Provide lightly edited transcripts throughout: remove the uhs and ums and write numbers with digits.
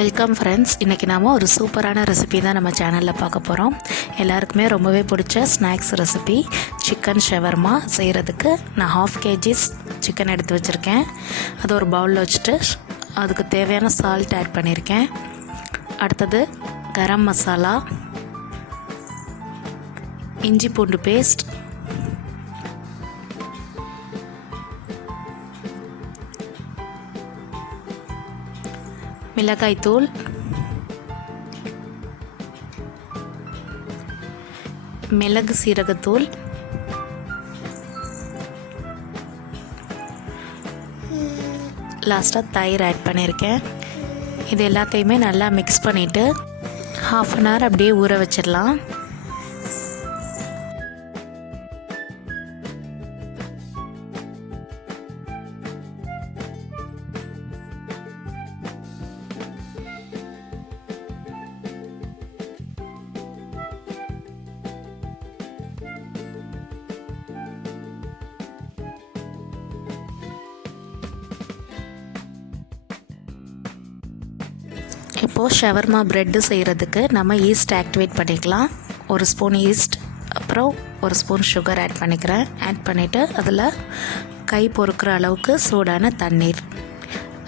Welcome friends. இன்றைக்கி நாம் ஒரு சூப்பரான ரெசிபி தான் நம்ம சேனலில் பார்க்க போகிறோம். எல்லாருக்குமே ரொம்பவே பிடிச்ச ஸ்நாக்ஸ் ரெசிபி சிக்கன் ஷவர்மா செய்கிறதுக்கு நான் 1/2 kg சிக்கன் எடுத்து வச்சுருக்கேன். அது ஒரு பவுலில் வச்சுட்டு அதுக்கு தேவையான சால்ட் ஆட் பண்ணியிருக்கேன். அடுத்தது கரம் மசாலா, இஞ்சி பூண்டு பேஸ்ட், மிளகாய்த்தூள், மிளகு சீரகத்தூள், லாஸ்ட்டாக தயிர் ஆட் பண்ணியிருக்கேன். இது எல்லாத்தையுமே நல்லா மிக்ஸ் பண்ணிவிட்டு 1/2 அன் ஹவர் அப்படியே ஊற வச்சிடலாம். இப்போது ஷவர்மா ப்ரெட்டு செய்கிறதுக்கு நம்ம ஈஸ்ட் ஆக்டிவேட் பண்ணிக்கலாம். 1 ஸ்பூன் ஈஸ்ட், அப்புறம் 1 ஸ்பூன் சுகர் ஆட் பண்ணிக்கிறேன். ஆட் பண்ணிவிட்டு அதில் கை பொறுக்கிற அளவுக்கு சூடான தண்ணீர்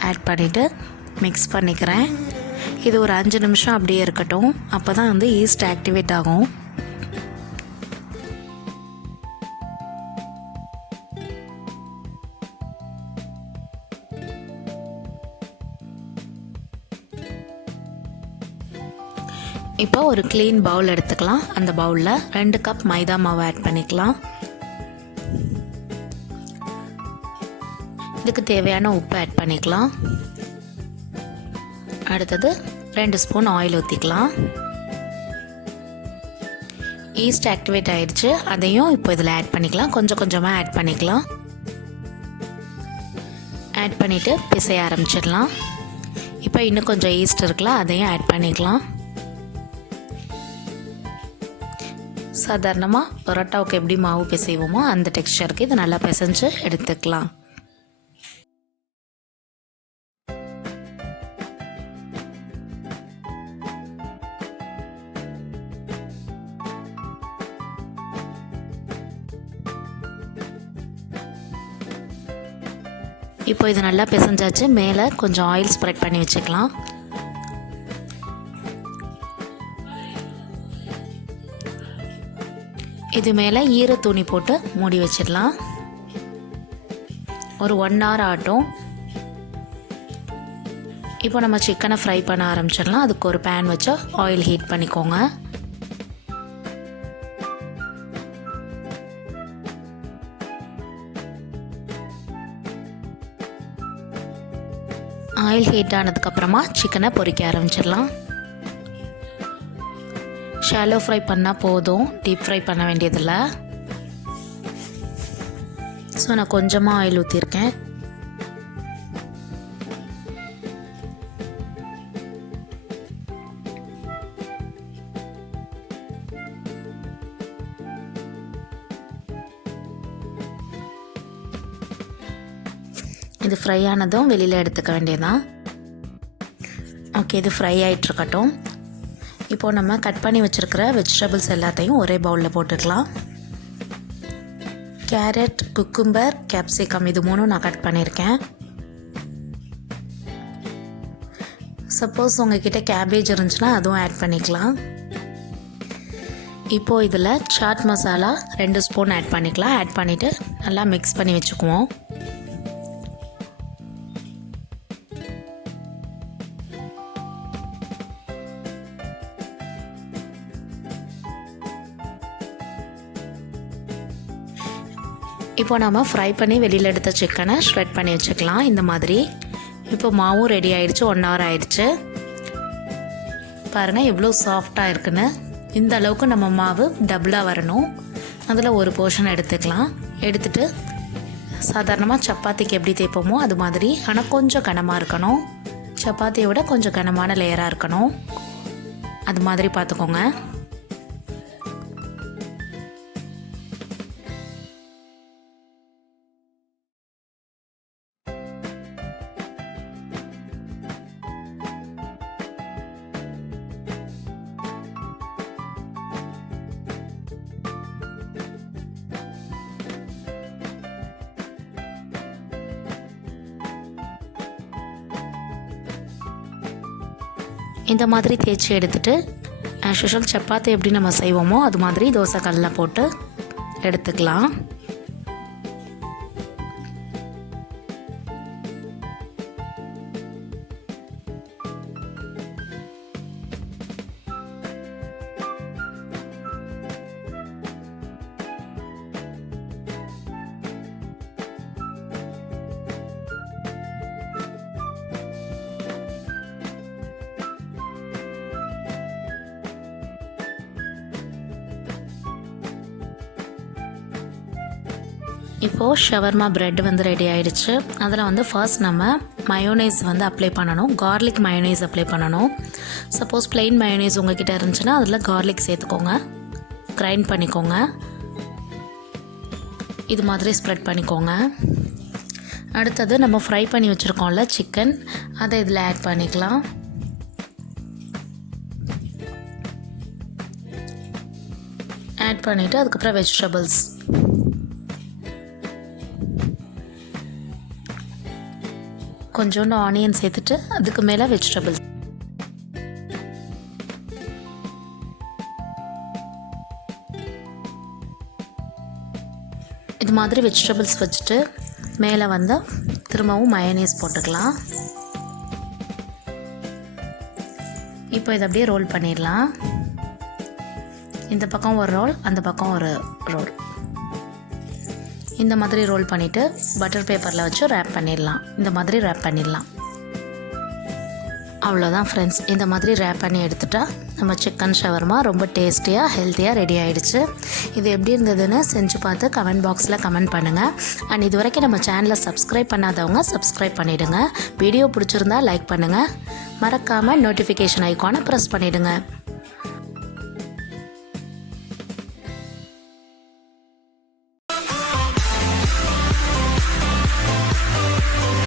ஆட் பண்ணிவிட்டு மிக்ஸ் பண்ணிக்கிறேன். இது ஒரு 5 நிமிஷம் அப்படியே இருக்கட்டும். அப்போ தான் வந்து ஈஸ்ட் ஆக்டிவேட் ஆகும். இப்போ ஒரு க்ளீன் பவுல் எடுத்துக்கலாம். அந்த பவுலில் 2 கப் மைதா மாவு ஆட் பண்ணிக்கலாம். இதுக்கு தேவையான உப்பு ஆட் பண்ணிக்கலாம். அடுத்தது 2 ஸ்பூன் ஆயில் ஊற்றிக்கலாம். ஈஸ்ட் ஆக்டிவேட் ஆகிடுச்சு. அதையும் இப்போ இதில் ஆட் பண்ணிக்கலாம். கொஞ்சம் கொஞ்சமாக ஆட் பண்ணிக்கலாம். ஆட் பண்ணிவிட்டு பிசைய ஆரம்பிச்சிடலாம். இப்போ இன்னும் கொஞ்சம் ஈஸ்ட் இருக்குல்ல, அதையும் ஆட் பண்ணிக்கலாம். சாதாரணமாக பரோட்டாவுக்கு எப்படி மாவு பிசைவோமோ அந்த டெக்ஸ்சருக்கு இது நல்லா பிசைஞ்சு எடுத்துக்கலாம். இப்போ இது நல்லா பிசைஞ்சாச்சு. மேலே கொஞ்சம் ஆயில் ஸ்ப்ரெட் பண்ணி வச்சுக்கலாம். இது மேலே ஈர துணி போட்டு மூடி வச்சிடலாம். ஒரு 1 hour ஆகட்டும். இப்போ நம்ம சிக்கனை ஃப்ரை பண்ண ஆரம்பிச்சிடலாம். அதுக்கு ஒரு பேன் வச்சு ஆயில் ஹீட் பண்ணிக்கோங்க. ஆயில் ஹீட் ஆனதுக்கப்புறமா சிக்கனை பொரிக்க ஆரம்பிச்சிடலாம். ஷாலோ ஃப்ரை பண்ணால் போதும், டீப் ஃப்ரை பண்ண வேண்டியதில்லை. ஸோ நான் கொஞ்சமாக ஆயில் ஊற்றிருக்கேன். இது ஃப்ரை ஆனதும் வெளியில் எடுத்துக்க வேண்டியதான். ஓகே, இது ஃப்ரை ஆகிட்டுருக்கட்டும். இப்போது நம்ம கட் பண்ணி வச்சுருக்கிற வெஜிடபிள்ஸ் எல்லாத்தையும் ஒரே பவுலில் போட்டுக்கலாம். கேரட், குக்கும்பர், கேப்சிகம் இது 3 நான் கட் பண்ணியிருக்கேன். சப்போஸ் உங்ககிட்ட கேபேஜ் இருந்துச்சுன்னா அதுவும் ஆட் பண்ணிக்கலாம். இப்போது இதில் சாட் மசாலா 2 ஸ்பூன் ஆட் பண்ணிக்கலாம். ஆட் பண்ணிவிட்டு நல்லா மிக்ஸ் பண்ணி வச்சுக்குவோம். இப்போ நம்ம ஃப்ரை பண்ணி வெளியில் எடுத்த சிக்கனை ஷ்ரெட் பண்ணி வச்சுக்கலாம் இந்த மாதிரி. இப்போ மாவும் ரெடி ஆகிடுச்சு. 1 hour ஆகிடுச்சு. பாருங்கள் எவ்வளோ சாஃப்டாக இருக்குன்னு. இந்த அளவுக்கு நம்ம மாவு டபுளாக வரணும். அதில் ஒரு போர்ஷன் எடுத்துக்கலாம். எடுத்துகிட்டு சாதாரணமாக சப்பாத்திக்கு எப்படி தேய்ப்போமோ அது மாதிரி, ஆனால் கொஞ்சம் கனமாக இருக்கணும். சப்பாத்தியை விட கொஞ்சம் கனமான லேயராக இருக்கணும். அது மாதிரி பார்த்துக்கோங்க. இந்த மாதிரி தேய்ச்சி எடுத்துகிட்டு ஆஸ் யூஷுவல் சப்பாத்தி எப்படி நம்ம செய்வோமோ அது மாதிரி தோசை கல்லில் போட்டு எடுத்துக்கலாம். இப்போது ஷவர்மா பிரெட் வந்து ரெடி ஆகிடுச்சு. அதில் வந்து ஃபர்ஸ்ட் நம்ம மயோனைஸ் வந்து அப்ளை பண்ணணும். கார்லிக் மயோனைஸ் அப்ளை பண்ணணும். சப்போஸ் பிளெயின் மயோனைஸ் உங்கள்கிட்ட இருந்துச்சுன்னா அதில் கார்லிக் சேர்த்துக்கோங்க, கிரைண்ட் பண்ணிக்கோங்க. இது மாதிரி ஸ்ப்ரெட் பண்ணிக்கோங்க. அடுத்தது நம்ம ஃப்ரை பண்ணி வச்சுருக்கோம்ல சிக்கன், அதை இதில் ஆட் பண்ணிக்கலாம். ஆட் பண்ணிவிட்டு அதுக்கப்புறம் வெஜிடபிள்ஸ், கொஞ்சோண்டு ஆனியன் சேர்த்துட்டு அதுக்கு மேலே வெஜிடபிள்ஸ். இது மாதிரி வெஜிடபிள்ஸ் வச்சுட்டு மேலே வந்து திரும்பவும் மயோனைஸ் போட்டுக்கலாம். இப்போ இதை அப்படியே ரோல் பண்ணிடலாம். இந்த பக்கம் ஒரு ரோல், அந்த பக்கம் ஒரு ரோல். இந்த மாதிரி ரோல் பண்ணிவிட்டு பட்டர் பேப்பரில் வச்சு ரேப் பண்ணிடலாம். இந்த மாதிரி ரேப் பண்ணிடலாம். அவ்வளோதான் ஃப்ரெண்ட்ஸ். இந்த மாதிரி ரேப் பண்ணி எடுத்துட்டா நம்ம சிக்கன் ஷவர்மா ரொம்ப டேஸ்டியாக ஹெல்த்தியாக ரெடி ஆகிடுச்சு. இது எப்படி இருந்ததுன்னு செஞ்சு பார்த்து கமெண்ட் பாக்ஸில் கமெண்ட் பண்ணுங்கள். அண்ட் இது வரைக்கும் நம்ம சேனலை சப்ஸ்கிரைப் பண்ணாதவங்க சப்ஸ்கிரைப் பண்ணிவிடுங்க. வீடியோ பிடிச்சிருந்தா லைக் பண்ணுங்கள். மறக்காமல் நோட்டிஃபிகேஷன் ஐக்கானை ப்ரெஸ் பண்ணிவிடுங்க.